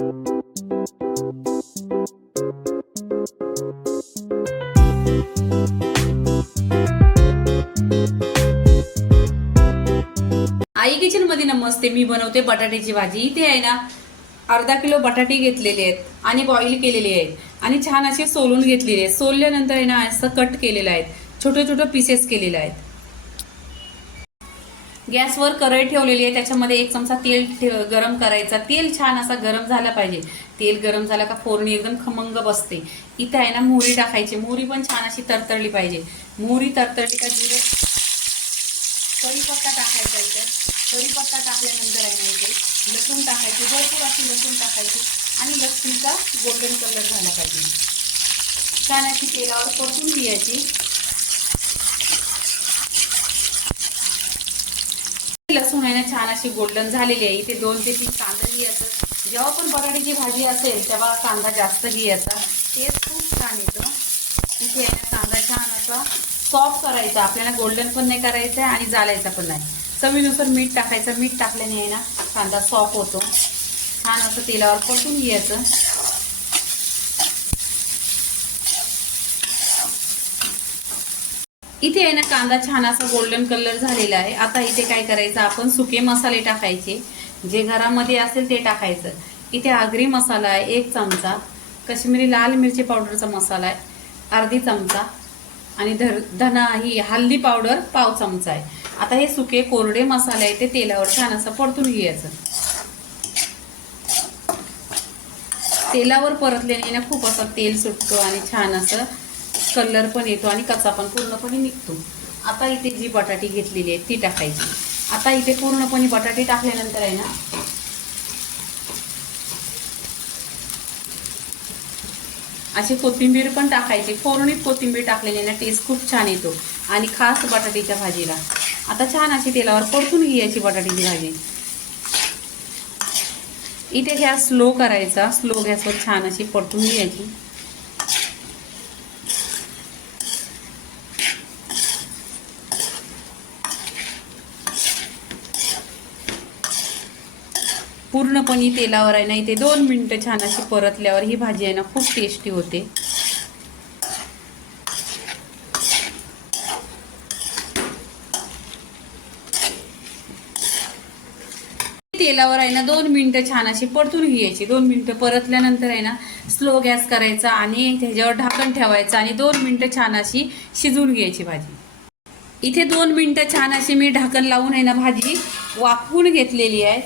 आई kitchen मध्ये नमस्ते. मी बनवते बटाट्याची भाजी. इथे आहे ना अर्धा किलो बटाटे घेतलेले आहेत आणि बॉईल केलेले आहेत आणि छान असे सोलून घेतलेले आहेत. सोलल्यानंतर आहे ना असं कट केलेलं आहे, छोटे छोटे पीसेस केलेले आहेत. गॅसवर कढई ठेवलेली आहे, त्याच्यामध्ये 1 चमचा तेल गरम करायचा. तेल छान असा गरम झाला पाहिजे. तेल गरम झाला का फोडणी एकदम खमंग बसते. इथे आहे ना मोहरी टाकायची. मोहरी पण छान अशी तरतरली पाहिजे. मोहरी तरतरली का जिरे कढीपत्ता टाकायचा. इथे कढीपत्ता टाकल्यानंतर आहे ना इथे लसूण टाकायची. भरपूर अशी लसूण टाकायची आणि लसूणचा गोल्डन कलर झाला पाहिजे. छान अशी तेलावर परतून घ्यायची. लसूण आहे ना छान अशी गोल्डन झालेली आहे. इथे 2 ते 3 कांदा घ्यायचं. जेव्हा पण बटाट्याची भाजी असेल तेव्हा कांदा जास्त घ्यायचा. टेस्ट खूप छान येतं. इथे आहे ना कांदा छान असा सॉफ्ट करायचा. आपल्याला गोल्डन पण नाही करायचं आहे आणि जाळायचा पण नाही. चवीनुसार मीठ टाकायचं. मीठ टाकल्याने आहे ना कांदा सॉफ्ट होतो. छान असं तेलावर परतून घ्यायचं. इथे आहे ना कांदा छान असा गोल्डन कलर झालेला आहे. आता इथे काय करायचं, आपण सुके मसाले टाकायचे. जे घरामध्ये असेल ते टाकायचं. इथे आगरी मसाला आहे 1 चमचा, काश्मीरी लाल मिरची पावडरचा मसाला आहे अर्धी चमचा आणि धना ही हल्दी पावडर पाव चमचा आहे. आता हे सुके कोरडे मसाले आहे ते तेलावर छान असं परतून घ्यायचं. तेलावर परतल्याने ना खूप असं तेल सुटतो आणि छान असं कलर पण येतो आणि कच्चा पण पूर्णपणे निघतो. आता इथे जी बटाटी घेतलेली आहे ती टाकायची. आता इथे पूर्णपणे बटाटे टाकल्यानंतर आहे ना अशी कोथिंबीर पण टाकायची. फोडणीत कोथिंबीर टाकल्याने ना टेस्ट खूप छान येतो आणि खास बटाट्याच्या भाजीला. आता छान अशी तेलावर परतून घ्यायची बटाट्याची भाजी. इथे गॅस स्लो करायचा. स्लो गॅसवर छान अशी परतून घ्यायची. पूर्णपणे तेलावर आहे ना इथे 2 मिनिटं छान अशी परतल्यावर ही भाजी आहे ना खूप टेस्टी होते. तेलावर आहे ना 2 मिनिटं छान अशी परतून घ्यायची. 2 मिनिटं परतल्यानंतर आहे ना स्लो गॅस करायचा आणि त्याच्यावर ढाकण ठेवायचं आणि 2 मिनिटं छान अशी शिजवून घ्यायची भाजी. इथे 2 मिनिटं छान अशी मी ढाकण लावून आहे ना भाजी वाफवून घेतलेली आहे.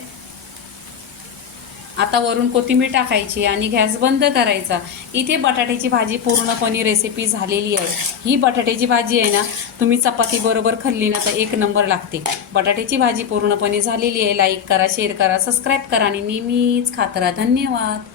आता वरून कोथिंबीर टाकायची आणि गॅस बंद करायचा. इथे बटाट्याची भाजी पूर्णपणे रेसिपी झालेली आहे. ही बटाट्याची भाजी आहे ना तुम्ही चपाती बरोबर खाल्ली ना तर 1 नंबर लागते. बटाट्याची भाजी पूर्णपणे झालेली आहे. लाईक करा, शेअर करा, सबस्क्राईब करा आणि नेहमीच खात राहा. धन्यवाद.